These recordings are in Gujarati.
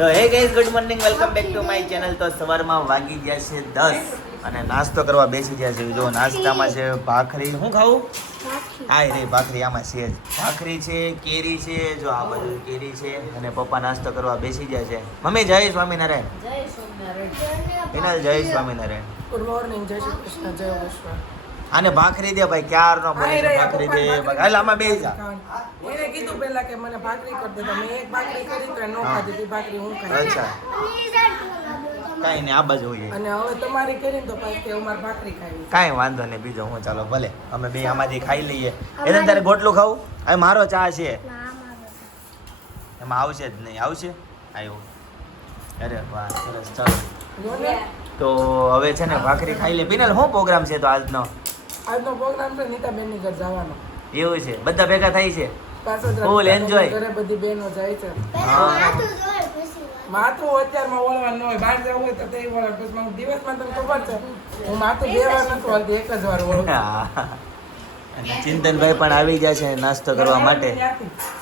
તો hey guys good morning welcome back to my channel. તો સવારમાં વાગી ગયા છે 10 અને નાસ્તો કરવા બેસી ગયા છે. જો નાસ્તામાં છે ભાખરી. હું ખાવું? હાય રે ભાખરી આમાં છે જ. ભાખરી છે, કેરી છે, જો આ બધું કેરી છે અને પપ્પા નાસ્તો કરવા બેસી ગયા છે. મમ્મી જય સ્વામિનારાયણ. જય સ્વામિનારાયણ. વિનલ જય સ્વામિનારાયણ. ગુડ મોર્નિંગ, જય શ્રી કૃષ્ણ, જય વિશ્વ. આને ભાખરી દે ભાઈ, ક્યારનો બોલે છે ભાખરી દે. હાલ આમાં બેસી જા. એને કીધું પહેલા કે મને ભાખરી કરી દે, તો મેં એક ભાખરી કરી તો નો ખાધી, તી ભાખરી હું ખાઈ. અચ્છા કાંઈ નહીં, આ બાજુ હોઈએ. અને હવે તમારી કરીને તો પાછી કે અમારે ભાખરી ખાવી. કાંઈ વાંધો નહીં, બીજો હું ચાલો ભલે અમે બે આમાંથી ખાઈ લઈએ. એને તારે ગોટલું ખાવું? હવે મારો ચા છે એમાં આવશે જ નહીં. આવશે? આવ્યો. અરે વાહ સરસ. ચાલો તો હવે છે ને ભાખરી ખાઈ લે. બિનલ શું પ્રોગ્રામ છે તો આજનો? આજનો પ્રોગ્રામ છે નીતાબેનની ઘર જવાનો. એવું છે? બધા ભેગા થાય છે? પાછો ફૂલ એન્જોય. ઘરે બધી બહેનો જાય છે. હા માથું અત્યારમાં વળવાનું ન હોય, બહાર જવું હોય તો તે વળે. પછી હું દિવસમાં તમને ખબર છે હું માથું 2 વાર નથી વળતી, એક જ વાર વળું. અને ચિંતનભાઈ પણ આવી ગયા છે નાસ્તો કરવા માટે.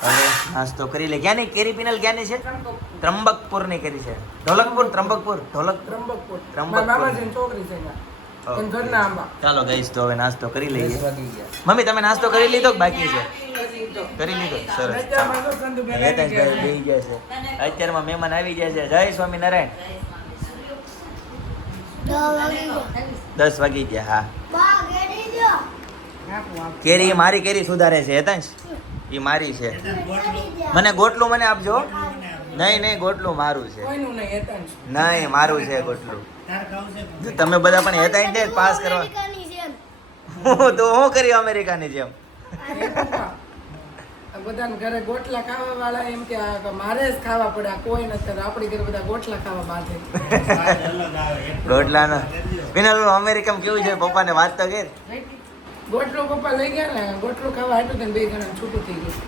હવે નાસ્તો કરી લે. ક્યાંની કેરી પિનલ? ક્યાંની છે? ત્રંબકપુરની કેરી છે. ઢોલકપુર? ત્રંબકપુર? ત્રંબકપુર. ત્રંબકપુર. મારા મામાજીની છોકરી છે ત્યાં. એમ ઘરના આંબા. ચાલો ગાઈસ તો હવે નાસ્તો કરી લઈએ. મમ્મી તમે નાસ્તો કરી લીધો કે બાકી છે? કરી લીધો. સરસ. અત્યારમાં તો સંધુબેન આવી ગયા હેતાશભાઈ છે. બેહી ગયા છે. અત્યારમાં મહેમાન આવી ગયા છે. જય સ્વામિનારાયણ. 10 વાગી ગયા. હા કેરી એ મારી કેરી સુધારે છે. હેતાંશ એ મારી છે. મને ગોટલું મને આપજો. નહીં નહીં ગોટલું મારું છે. કોઈનું નહીં, હેતાંશ. નહીં મારું છે ગોટલું. જો તમે બધા પણ હેતાંશ ને પાસ કરવા. તો હું કર્યું અમેરિકાની જેમ? એ પપ્પા, આ બધાને ઘરે ગોટલા ખાવા વાળા એમ કે આ મારે જ ખાવા પડે, આ કોઈ નથી. આપણી ઘરે બધા ગોટલા ખાવા બાંધે. ગોટલાનો વિનલ અમેરિકામાં કેવું છે? પપ્પાને વાત તો કર. ગોટલું પપ્પા લઈ ગયા ને, ગોટલું ખાવા હાટું થઈને 2 જણા છૂટું થઈ ગયું.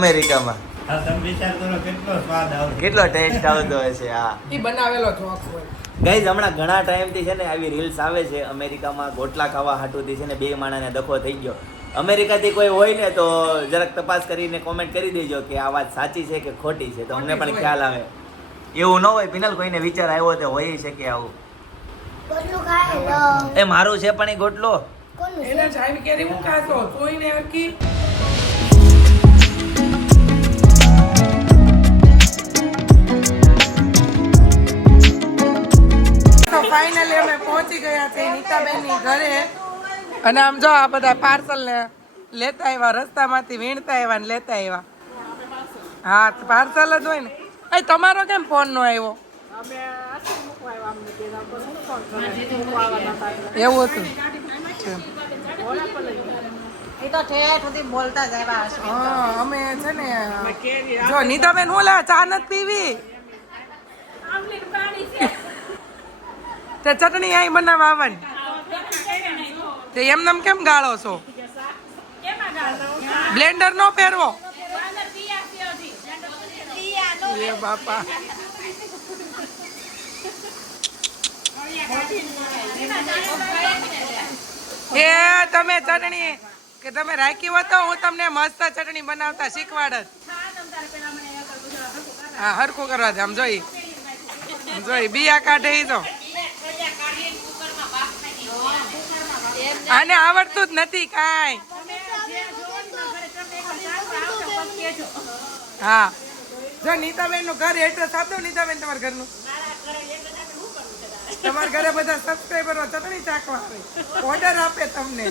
અમેરિકામાં કેટલો ટેસ્ટ આવતો હોય છે. હા એ બનાવેલો ચોક હોય. ગાઈઝ હમણાં ઘણા ટાઈમથી છે ને આવી રીલ્સ આવે છે અમેરિકામાં ગોટલા ખાવા હાટુથી છે ને 2 માણાને ડખો થઈ ગયો. અમેરિકાથી કોઈ હોય ને તો જરાક તપાસ કરીને કોમેન્ટ કરી દેજો કે આ વાત સાચી છે કે ખોટી છે, તો અમને પણ ખ્યાલ આવે. એવું ન હોય પિનલ, કોઈને વિચાર આવ્યો તો હોય શકે આવું. એ મારું છે પણ એ ગોટલો એને જાવી કેરી હું ખાતો કોઈને હરકી. તો ફાઇનલી અમે પહોંચી ગયા છે નીતાબેનની ઘરે. અને આમ જો આ બધા પાર્સલ ને લેતા આવ્યા, રસ્તામાંથી વીણતા આવ્યા ને લેતા આવ્યા. હા પાર્સલ જ હોય ને. એ તમારો કેમ ફોન નો આવ્યો? એવું હતું. હા અમે છે ને જો નીતાબેન હું લા ચા નથી પીવી. તે ચટણી અહીં બનાવવા આવવાની. તે એમનેમ કેમ ગાળો છો? બ્લેન્ડર નો પહેરવો. એ બાપા. એ તમે ચટણી કે તમે રાખી હોત તો હું તમને મસ્ત ચટણી બનાવતા શીખવાડત. હા હરખું કરવા દે. આમ જોઈ બિયા કાઢે ઈ તો. આને આવડતું જ નથી કાંઈ. હા જો નીતાબેન નું ઘર એડ્રેસ આપો. નીતાબેન તમારા ઘરનું. તમારા ઘરે બધા સબસ્ક્રાઈબરો ચટણી ચાખવા આવે, ઓર્ડર આપે તમને.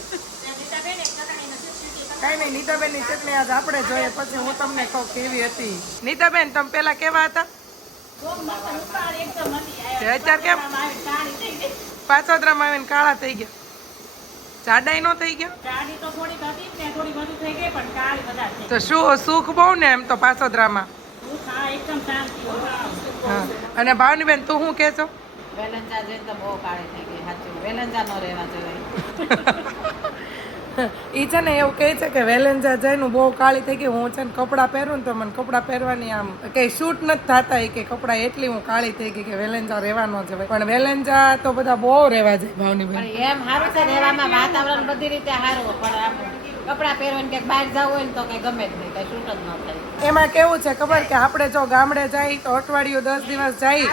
કઈ નહીં, નીતાબેન ની ચટણી આજ આપણે જોઈએ પછી હું તમને કહું કેવી હતી. નીતાબેન તમે પેલા કેવા હતા? અત્યારે કેમ પાછોતરામાં આવીને કાળા થઈ ગયા? જાડાઈ નો થઈ ગયા? તો શું સુખ બહુ ને એમ તો પાછોતરામાં. હા અને ભાવનીબેન તું શું કે છો? વેલંજા જોઈને તો બહુ કાળી થઈ ગઈ. સાચું વેલંજા નો રહેવા જોઈએ. ઈ છે ને એવું કહે છે કે વેલેન્જા જઈને બહુ કાળી થઈ ગઈ. હું છે ને કપડાં પહેરું ને તો મને કપડાં પહેરવાની આમ કઈ શૂટ નથી થતા. એ કે કપડાં એટલી હું કાળી થઈ ગઈ કે વેલેન્જા રહેવાનો છે. પણ વેલેન્જા તો બધા બહુ રહેવા જાય ભાવની બેન. એમ સારું છે રહેવામાં, વાતાવરણ બધી રીતે સારું. પણ આમ કપડાં પહેરવાને ક્યાંક બહાર જવું હોય ને તો કઈ ગમે જ નહીં, કઈ શૂટ જ ન થાય. એમાં કેવું છે ખબર કે આપણે જો ગામડે જાય તો અઠવાડિયું 10 દિવસ જાય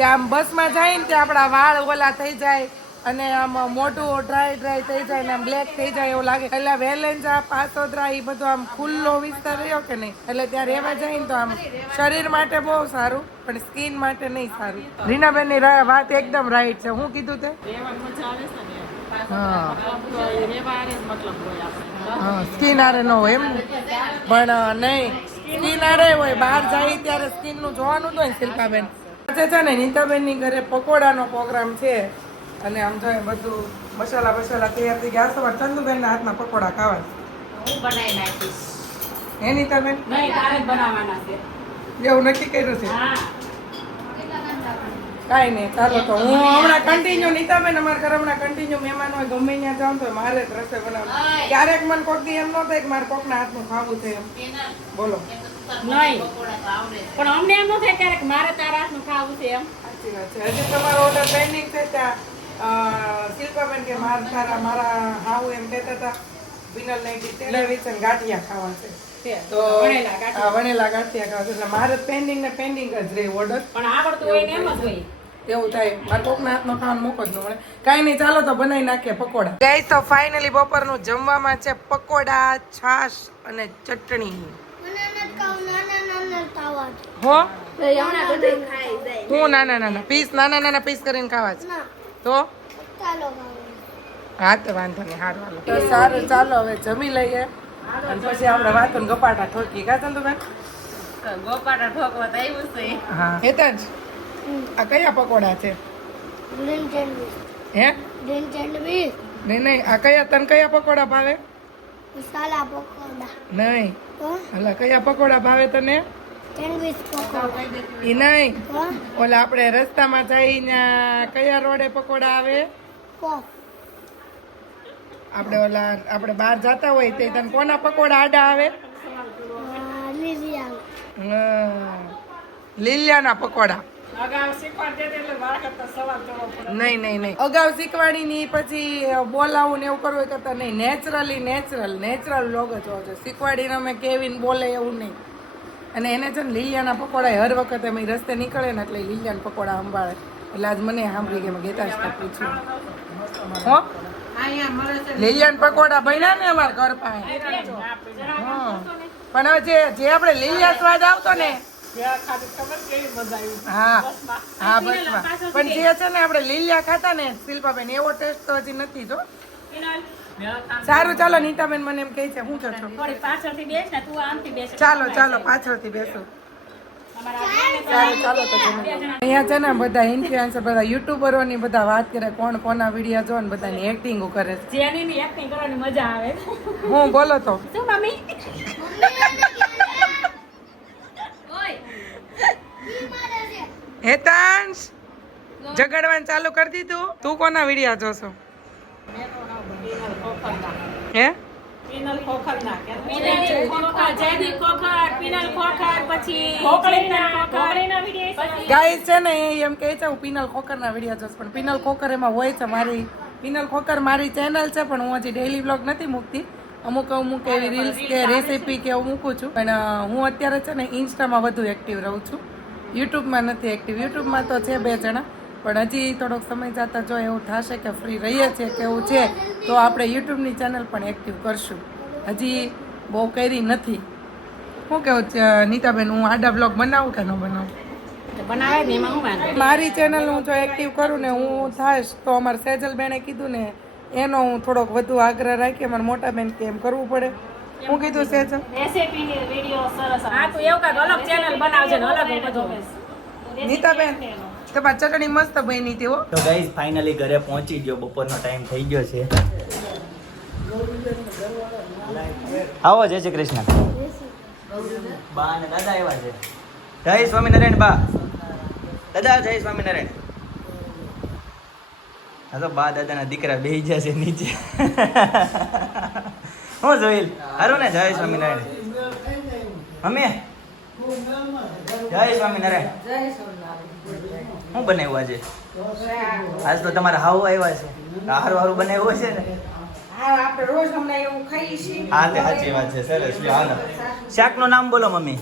કે આમ બસમાં જાય ને તે આપણા વાળ ઓલા થઈ જાય અને આમ મોઢું ડ્રાય થઈ જાય ને આમ બ્લેક થઈ જાય એવું લાગે. એટલે વેલેન્જા પાસોદરા એ બધું આમ ખુલ્લો વિસ્તાર રહ્યો કે નહીં, એટલે ત્યાં રહેવા જાય ને તો આમ શરીર માટે બહુ સારું પણ સ્કિન માટે નહીં સારું. રીનાબેન ની વાત એકદમ રાઈટ છે. હું કીધું તે સ્કિન આરે ન હોય એમ ને, પણ નહીં સ્કિન આરે હોય. બહાર જાય ત્યારે સ્કિન નું જોવાનું જ હોય ને. શિલ્પાબેન આજે છે ને નીતાબેન ની ઘરે પકોડાનો પ્રોગ્રામ છે અને આમ જો બધું મસાલા તૈયાર થઈ ગયા. સવાર ચંદુબેન ના હાથના પકોડા ખાવા હું બનાવી નાખીશ. હે નીતાબેન? નહીં, તારે જ બનાવવાના છે. એવું નક્કી કર્યું છે? હા. કાંઈ નહીં, ચાલો તો હું હમણાં કન્ટિન્યુ નીતાબેન અમારા ઘરે હમણાં કન્ટિન્યુ મહેમાન હોય ગમે ત્યાં જાઉં તો મારે જ રસોઈ બનાવવું. ક્યારેક મને કોક દી એમ ન થાય કે મારે કોકના હાથનું ખાવું છે એમ. બોલો. નહીં, પણ અમને એમ ન થાય ક્યારેક મારે તારા હાથનું ખાવું છે એમ. સાચી વાત છે. હજી તમારો ઓર્ડર પેન્ડિંગ છે ત્યાં શિલ્પાબેન કે મારા હાવું એમ કહેતા હતા વિનલ ટેલિવિઝન ગાંઠિયા ખાવા છે તો વણેલા ગાંઠિયા ખાવા છે એટલે મારે પેન્ડિંગ જ રહે ઓર્ડર. પણ આવડતું હોય ને એમ જ હોય. એવું થાય મારે કોકના હાથમાં ખાવાનું મોકો જ ન મળે. કાંઈ નહીં, ચાલો તો બનાવી નાખીએ પકોડા. ગાઈસ તો ફાઇનલી બપોરનું જમવામાં છે પકોડા, છાશ અને ચટણી. હો હું નાના પીસ કરીને ખાવા છે તો હા તો વાંધો નહીં. સારું ચાલો હવે જમી લઈએ અને પછી આપણે વાતો ને ગપાટા ઠોકી. કા ચંદુબેન? ગોપાટા ઠોકવા તો આવ્યું છે. હા હેતાંજ આ કયા પકોડા છે? હે નહીં આ કયા તને કયા પકોડા ભાવે? નહીં અલા કયા પકોડા ભાવે તને? ઈ નહીં ઓલા આપણે રસ્તામાં જઈને કયા રોડે પકોડા આવે? આપણે બહાર જતા હોય તે તને કોના પકોડા આડા આવે? લીલિયાના પકોડા. નહીં અગાઉ શીખવાડીની પછી બોલાવું ને એવું કરવું હોય કરતા નહીં. નેચરલ લોગ જ હોવો જોઈએ. શીખવાડીને અમે કેવીને બોલે એવું નહીં. અને એને છે ને લીલિયાના પકોડા હર વખતે અમે રસ્તે નીકળે ને એટલે લીલિયાના પકોડા સંભાળે. એટલે આજ મને સાંભળી કે મેં ગીતાશને પૂછ્યું હો લીલિયાના પકોડા બન્યા ને અમારા ઘર પાસે. પણ હવે જે આપણે લીલિયા સ્વાદ આવતો ને હા બસ પણ જે છે ને આપણે લીલિયા ખાતા ને શિલ્પાબેન એવો ટેસ્ટ તો હજી નથી જો. સારું ચાલો નીતાબેન મને એમ કહે છે હું કહો છો ચાલો પાછળથી બેસો. સારું ચાલો તો અહીંયા છે ને બધા ઇન્ફ્લુએન્સર બધા યુટ્યુબરોની બધા વાત કરે કોણ કોના વિડીયો જો ને બધાની એક્ટિંગ કરે છે. જેની એક્ટિંગ કરવાની મજા આવે. હું બોલો તો શું મમ્મી? હેતાંશ ઝઘડવાનું ચાલુ કરી દીધું? તું કોના વિડીયો જોશો? હે પિનલ ખોખરના જયદીપ ખોખર પિનલ ખોખર પછી ખોખરીના વિડિયો ગાઈસ છે ને એમ કહે છે હું પિનલ ખોખરના વિડીયો જોશ પણ પિનલ ખોખર એમાં હોય છે મારી પિનલ ખોખર મારી ચેનલ છે પણ હું હજી ડેઈલી વ્લોગ નથી મૂકતી. અમુક એવી રીલ્સ કે રેસીપી કે એવું મૂકું છું પણ હું અત્યારે છે ને ઇન્સ્ટામાં વધુ એક્ટિવ રહું છું. યુટ્યુબમાં નથી એક્ટિવ. યુટ્યુબમાં તો છે 2 જણા પણ હજી થોડોક સમય જતા જો એવું થશે કે ફ્રી રહીએ છીએ કે એવું છે તો આપણે યુટ્યુબની ચેનલ પણ એક્ટિવ કરશું. હજી બહુ કરી નથી. શું કેવું નીતાબેન હું આડા બ્લોગ બનાવું કે ન બનાવું? બનાવે ને એમાં હું વાંધો. મારી ચેનલ હું જો એક્ટિવ કરું ને હું થાશ તો અમારે સેજલબેને કીધું ને એનો હું થોડોક વધુ આગ્રહ રાખી. અમારે મોટા બેન કે એમ કરવું પડે. હું કીધું સેજલ રેસીપીની વિડિયો સરસ. હા તો એવું કાંઈક અલગ ચેનલ બનાવજે ને અલગ બધું. નીતાબેન તમારી ચટણી મસ્ત બની હતી હો. તો ગાઈઝ ફાઇનલી ઘરે પહોંચી ગયો. બપોરનો ટાઈમ થઈ ગયો છે. આવો જય શ્રી કૃષ્ણ. બા અને દાદા આવ્યા છે. જય સ્વામિનારાયણ બા. દાદા જય સ્વામિનારાયણ. હા તો બા દાદાના દીકરા બેસી ગયા છે નીચે. હું જોઈલ હારું ને? જય સ્વામિનારાયણ. અમે જય સ્વામિનારાયણ. શું બનાવ્યું આજે? આજ તો તમારા હાવ આવ્યા છે. હારું બનાવ્યું છે ને? હા આપણે રોજ હમણાં એવું ખાઈએ છીએ. હા તે સાચી વાત છે. સરસ લ્યો હાલો. શાકનું નામ બોલો મમ્મી.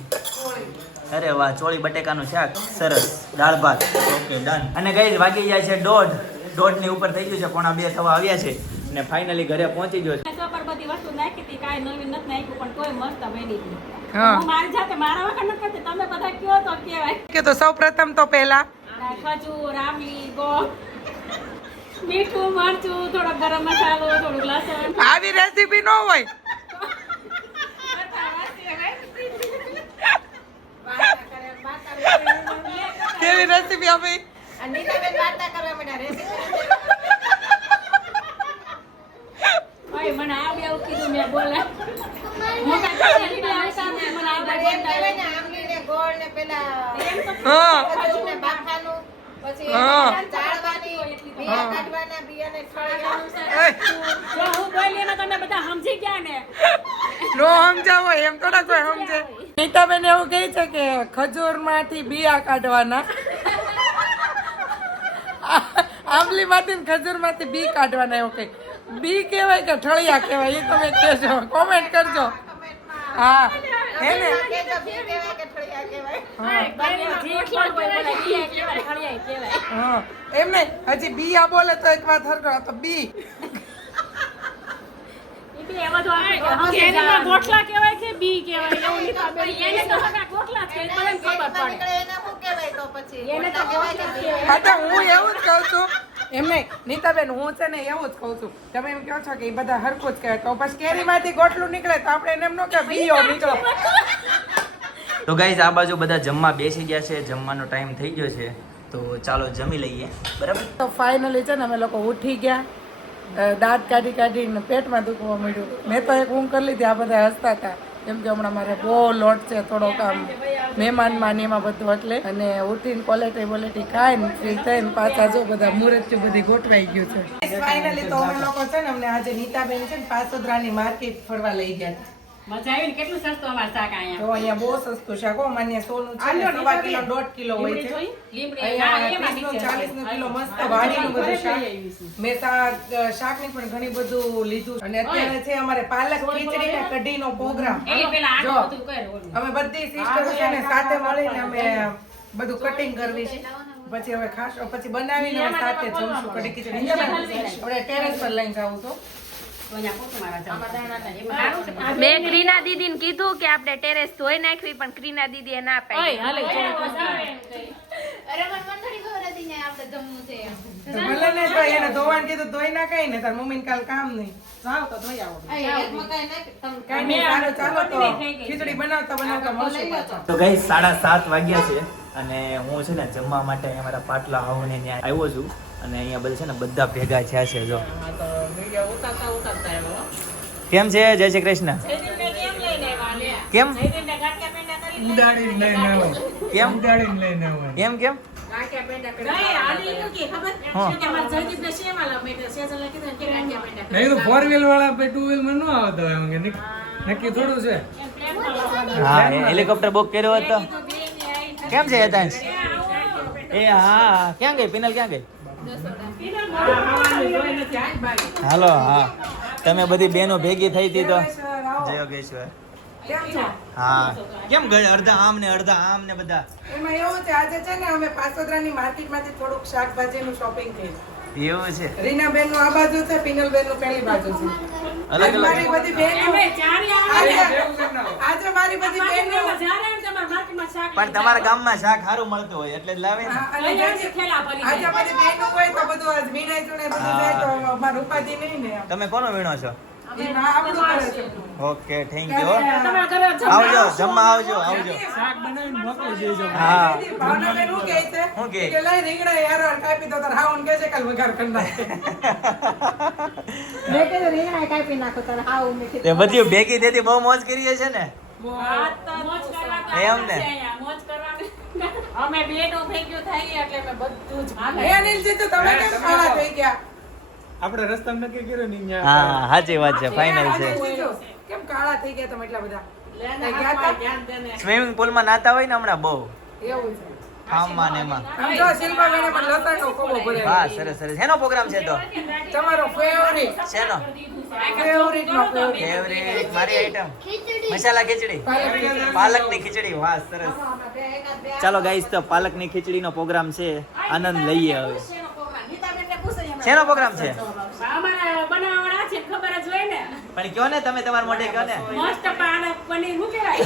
અરે વાહ, ચોળી બટેકાનું શાક. સરસ. દાળ ભાત. Okay done. અને ગઈ વાગી જાય છે 1:30 ની ઉપર થઈ ગયું છે, 1:45 થવા આવ્યા છે અને ફાઇનલી ઘરે પહોંચી ગયો છે. મેં પર બધી વસ્તુ નાખી હતી, કાંઈ નવીન નથી નાખ્યું, પણ તોય મસ્ત બની હતી. હા. હું મારી જાતે મારા વગર નથી કરતી, તમે બધા કયો તો કહેવાય. કે તો સૌ પ્રથમ તો પહેલા ખજૂર, આંબલી, ગોળ, મીઠું, મરચું, થોડો ગરમ મસાલો, થોડું લસણ. આવી રેસીપી ન હોય. કેવી રેસીપી આપી? ઓય, મને આવડે એવું કીધું, મેં બોલે. હું કાંઈ કરી નથી આવતા, મને આવડે બોલતા આવડે. એમ તો હા. ખજૂરને બાફવાનું, પછી હા. ચાળવાની, બિયા કાઢવાના, બિયાને છોડવાના. એ, જો હું બોલી એમાં તમે બધા સમજી ગયા ને. નો સમજાવો એમ થોડા કોઈ સમજે. નીતાબેન એવું કહે છે કે ખજૂરમાંથી બિયા કાઢવાના, આંબલીમાંથી ને ખજૂરમાંથી બી કાઢવાના એવું કંઈક. બી કહેવાય કે ઠળિયા કહેવાય એ તમે કહેજો, કોમેન્ટ કરજો. હા હે ને. હા એમ નહીં, હજી બિયા બોલે તો એક વાત હરકો તો બી. ગોઠલા કહેવાય કે બી કહેવાય એવું નથી ખબર. એને તો હગા ગોઠલા જ કહેવાય, મને ખબર પડે. એને તો ગોઠલા જ કહેવાય. હા તો હું એવું જ કહું છું. એમ નહીં નીતાબેન, હું છે ને એવું જ કહું છું. તમે એમ કહો છો કે એ બધા હરખું જ કહેવાય, તો પછી કેરીમાંથી ગોટલું નીકળે તો આપણે એને એમ ન કે બીયો નીકળો. તો ગાઈઝ આ બાજુ બધા જમવા બેસી ગયા છે, જમવાનો ટાઈમ થઈ ગયો છે, તો ચાલો જમી લઈએ. બરાબર. તો ફાઇનલી છે ને અમે લોકો ઉઠી ગયા, દાંત કાઢી કાઢીને પેટમાં દુખવા મળ્યું. મેં તો એક ઊંઘ કરી લીધી, આ બધા હસતા હતા કેમ કે હમણાં મારે બહુ લોટ છે થોડોક આમ મહેમાનમાં ને એમાં બધું એટલે. અને ઉઠીને કોલેટી ખાઈને ફ્રી થઈને પાછા જો બધા મુહૂર્ત બધી ગોઠવાઈ ગયું છે. ફાઇનલી તો અમે લોકો છે ને અમને આજે નીતાબેન છે ને પાસોદરાની માર્કેટ ફરવા લઈ ગયા. મજા આવી ને, કેટલું સસ્તું અમારે શાક અહીંયા. તો અહીંયા બહુ સસ્તું શાક હો, માન્ય 100 નું છે ને 1.5 કિલો 1.5 કિલો હોય છે. અહીંયા 30 નું 40 નું કિલો મસ્ત વાડીનું બધું શાક. મેં શાકની પણ ઘણી બધું લીધું. અને અત્યારે છે અમારે પાલક ખીચડી ને કઢીનો પ્રોગ્રામ. જો અમે બધી સિસ્ટરો છે ને સાથે મળીને અમે બધું કટિંગ કરવી છે, પછી હવે ખાશો, પછી બનાવીને અમે સાથે જમશું કઢી ખીચડી. આપણે ટેરેસ પર લઈને જાવું તો મેં ક્રીના દીદીને કીધું કે આપણે ટેરેસ ધોઈ નાખવી, પણ ક્રીના દીદીએ ના પાડી. ભલે ને તો એને ધોવાનું કીધું ધોઈ નાખાય ને, તાર મમ્મીને કાલ કામ નહીં. જાવ તો ધોઈ આવો. કાંઈ નહીં, સારું ચાલો તો ખીચડી બનાવતા બનાવતા મળશું પાછા. તો ગાઈઝ 7:30 વાગ્યા છે અને હું છે ને જમવા માટે અમારા પાટલા હાવને ત્યાં આવ્યો છું અને અહીંયા બધા છે ને બધા ભેગા થયા છે. જો કેમ છે? જય શ્રી કૃષ્ણ. કેમ કેમ કેમ કેમ ફોર વ્હીલ વાળા ટુ વ્હીલ માં ન આવતા હોય એમ કે નક્કી થોડું છે. હા હેલિકોપ્ટર બુક કર્યો હતો. કેમ છે હેતાંશ? એ હા ક્યાં ગઈ પિનલ? ક્યાં ગઈ? હાલો. હા તમે બધી બહેનો ભેગી થઈ હતી તો જય યોગેશ્વર. કેમ છો? હા કેમ ગઈ? અડધા આમ ને અડધા આમ ને બધા. એમાં એવું છે આજે છે ને અમે પાસોદરાની માર્કેટમાંથી થોડુંક શાકભાજીનું શોપિંગ કર્યું. એવું છે. રીનાબેન નું આ બાજુ છે, પિનલબેન નું પેલી બાજુ છે. અલગ મારી અલગ. બધી બહેનો આજે મારી બધી બહેનો પણ તમારા ગામમાં શાક સારું મળતું હોય એટલે જ લાવે ને. અને આજે બધી બહેનો હોય તો બધું આજ વીણાઈ ચૂણે બધું જાય તો અમારું ઉપાધિ નહીં ને. તમે કોનો વીણો છો? ઈ આપણું કરે છે. Okay thank you. આવજો જમવા આવજો આવજો. શાક બનાવીને મોકલી દેજો. હા ભાવનાબેન શું કહે છે? શું કહે? કે લઈ રીંગણા યાર કાપી દો તાર હાવન કહે છે કાલ વઘાર કરી નાખે. તે બધી ભેગી દેતી બહુ મોજ કરીએ છે ને. એમ ને. અમે બેનો ભેગ્યો થાય એટલે અમે બધું જ હે અનિલજી તો તમે કેમ કાળા થઈ ગયા? આપણે રસ્તા નક્કી કર્યો ને અહીંયા. હા સાચી વાત છે. ફાઇનલ છે. કેમ કાળા થઈ ગયા તમે એટલા બધા? ધ્યાન દે ને. સ્વિમિંગ પુલ માં નાતા હોય ને હમણાં બહુ. એવું છે. ફાર્મમાં ને એમાં આમ જો શિલ્પાબેને પણ લસણનો કોબો ભરેલો. વાહ સરસ સરસ શેનો પ્રોગ્રામ છે તો તમારો ફેવરિટ શેનો ફેવરિટ નો ફેવરિટ ફેવરેટ મારી આઈટમ મસાલા ખીચડી પાલકની ખીચડી વાહ સરસ ચાલો ગાઈસ તો પાલકની ખીચડીનો પ્રોગ્રામ છે આનંદ લઈએ હવે શેનો પ્રોગ્રામ છે અમારા બનાવવાળા છે ખબર જ હોય ને પણ કયો ને તમે તમારા મોઢે કયો ને મસ્ત પાલક પનીર શું કહેવાય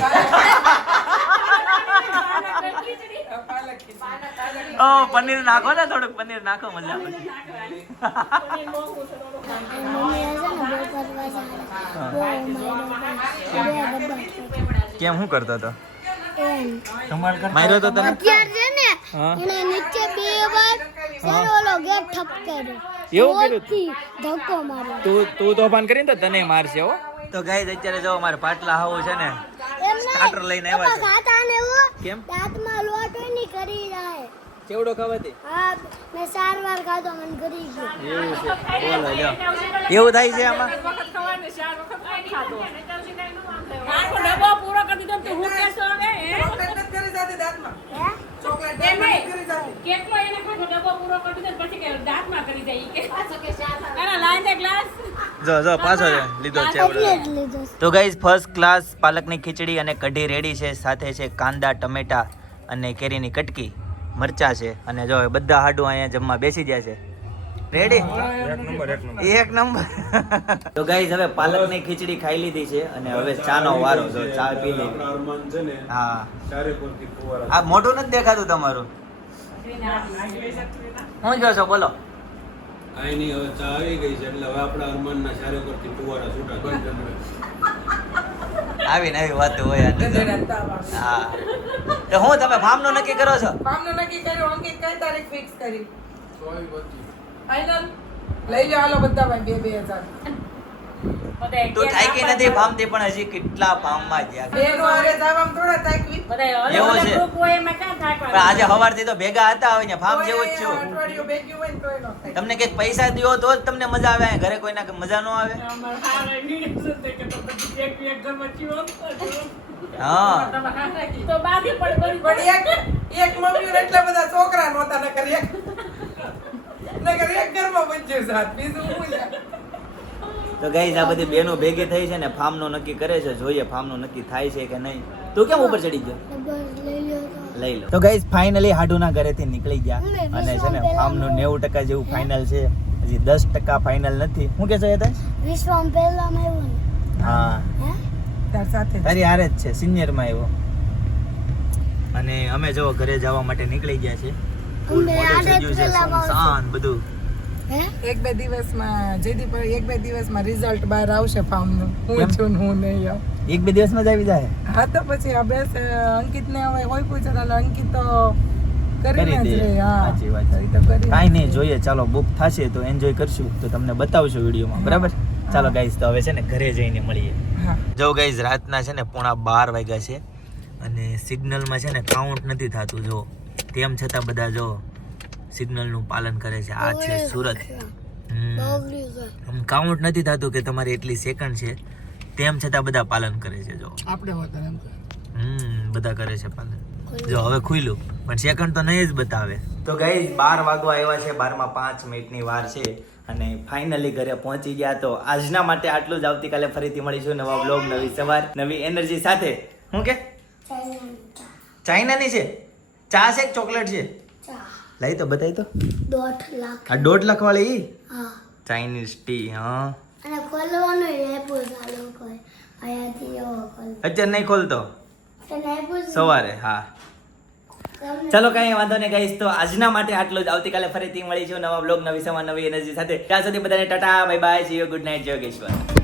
પાલક ખીચડી. ઓ પનીર નાખો ને થોડુંક પનીર નાખો મજા આવે પનીર મોંઘું છે થોડું. કેમ શું કરતો હતો માર્યો તો તમે અત્યાર છે ને હા એને નીચે 2 વાર સર ઓલો ગેટ ઠપ કર્યો એવું કર્યું? જોરથી ધક્કો માર્યો તું તોફાન કરીને તો તને મારશે હો તો ગાઈસ અત્યારે જો અમારે પાટલા હાવું છે ને સ્ટાર્ટર લઈને આવ્યા છે ખાતા ને એવું કેમ દાંતમાં લોટ હોય ને કરી જાય ચેવડો ખાવાથી હા મેં 4 વાર ખાધો મને કરી ગયો એવું છે બોલો લ્યો એવું થાય છે આમાં વખત ખવાય 4 વખત ખાઈ ખાધો. આખો ડબ્બો પૂરો કરી દીધો તો હું કહેશો હવે હે? ચોકલેટ નથી કરી જાતી દાંતમાં ચોકલેટ એમ નથી નહીં. કરી જાતી કેટલો એને ખાધો ડબ્બો પૂરો કરી દીધો પછી કે દાંતમાં કરી જાય ઈ કે એના લાઈન દે ગ્લાસ જો પાછો લીધો ચેવડો એટલે જ લીધો તો ગાઈસ ફર્સ્ટ ક્લાસ પાલકની ખીચડી અને કઢી રેડી છે સાથે છે કાંદા ટમેટા અને કેરીની કટકી મરચા છે અને જો હવે બધા હાડું અહીંયા જમવા બેસી ગયા છે રેડી એક નંબર તો ગાઈસ હવે પાલકની ખીચડી ખાઈ લીધી છે અને હવે ચાનો વારો જો ચા પી લીધી હા આ મોઢું નથી દેખાતું તમારું હું જો છો બોલો આઈની હવે ચા આવી ગઈ છે એટલે હવે આપણા અરમાનના ચારે પરથી ફુવારા છૂટા કરી દેવાના. આવી નવી વાતો હોય હા તો હું તમે ફાર્મનું નક્કી કરો છો ફાર્મનું નક્કી કર્યું અંકિત કઈ તારીખ ફિક્સ કરી ફાઇનલ લઈ લો હાલો બધા ભાઈ 2,000 બધાય તું થાકી નથી ફાર્મથી પણ હજી કેટલા ફાર્મમાં ગયા બેનો હારે જાવામાં થોડા તાકવી બધાય અલગ એવું અલગ છે. ગ્રુપ હોય એમાં ક્યાં પણ થાકવાનું? આજે સવારથી તો ભેગા હતા હવે ફાર્મ જેવું જ છું અઠવાડિયું ભેગ્યું હોય ને તોય નો થાય તમને કઈક પૈસા દ્યો તો જ તમને મજા આવે ઘરે કોઈના મજા ન આવે અમારા હારા નીડે છે કે તો પછી એક ઘરમાં ચીવો હા તો બાકી પણ પણ એક મમ્મી એટલા બધા છોકરા નહોતા નકર એક ઘરમાં બચ્યું સાથ બીજું હું છે તો ગાઈસ આ બધી બેનો ભેગી થઈ છે ને ફાર્મનું નક્કી કરે છે જોઈએ ફાર્મનું નક્કી થાય છે કે નહીં તું કેમ ઉપર ચડી ગયો બસ લઈ લ્યો તો લઈ લો તો ગાઈસ ફાઇનલી હાડુના ઘરેથી નીકળી ગયા અને છે ને ફાર્મનું 90% જેવું ફાઇનલ છે હજી 10% ફાઇનલ નથી હું કે છે યતાશ વિશ્વમાં પહેલા માં આવ્યો ને હા હે તાર સાથે તારી હારે જ છે સિનિયરમાં આવ્યો અને અમે જો ઘરે જવા માટે નીકળી ગયા છે અમે મોડું થઈ આડે ગયું છે પેલા શાંત બધું હે 1-2 દિવસમાં જેદી પર 1-2 દિવસમાં રિઝલ્ટ બહાર આવશે ફાર્મનું કેમ? હું છું ને હું નહીં આવ એક બે દિવસમાં જ આવી જાય હા તો પછી આ બેસ અંકિતને હવે હોય પૂછે તો અંકિત તો કરીને કરી જ દે રહે હા સાચી વાત તો ઈ તો કરીને કાંઈ જ નહીં રહે. જોઈએ ચાલો બુક થશે તો એન્જોય કરશું તો તમને બતાવશું વિડીયોમાં બરાબર ચાલો ગાઈઝ તો હવે છે ને ઘરે જઈને મળીએ હા જો ગાઈઝ રાતના છે ને 11:30 વાગ્યા છે અને સિગ્નલમાં છે ને કાઉન્ટ નથી થતું જો તેમ છતાં બધા જો સિગ્નલનું પાલન કરે છે આ છે સુરત બગડી ગયો કાઉન્ટ નથી થતું કે તમારી એટલી સેકન્ડ છે તેમ છતાં બધા પાલન કરે છે જો આપણે હોતા એમ બધા કરે છે પાલન જો હવે ખુલ્લું પણ સેકન્ડ તો નહીં જ બતાવે તો ગાઈઝ 12 વાગવા આવ્યા છે 12:05 મિનિટની વાર છે અને ફાઇનલી ઘરે પહોંચી ગયા તો આજના માટે આટલું જ આવતીકાલે ફરીથી મળીશું નવા બ્લોગ નવી સવાર નવી એનર્જી સાથે હું કે ચાઇનાની છે ચા છે કે ચોકલેટ છે લઈ તો બતાવી તો 1.5 લાખ આ 1.5 લાખ વાળી ઈ હા ચાઇનીઝ ટી હા અને ખોલવાનું એપો ચાલુ કર અહીંયાથી એવો ખોલ અત્યારે નહીં ખોલતો તને એપો સવારે હા ચલો કઈ વાંધો નહીં ગાઈસ તો આજના માટે આટલું જ આવતીકાલે ફરીથી મળીશું નવા બ્લોગ નવી સવાર નવી એનર્જી સાથે ત્યાં સુધી બધાને Tata bye bye see you good night જય યોગેશ્વર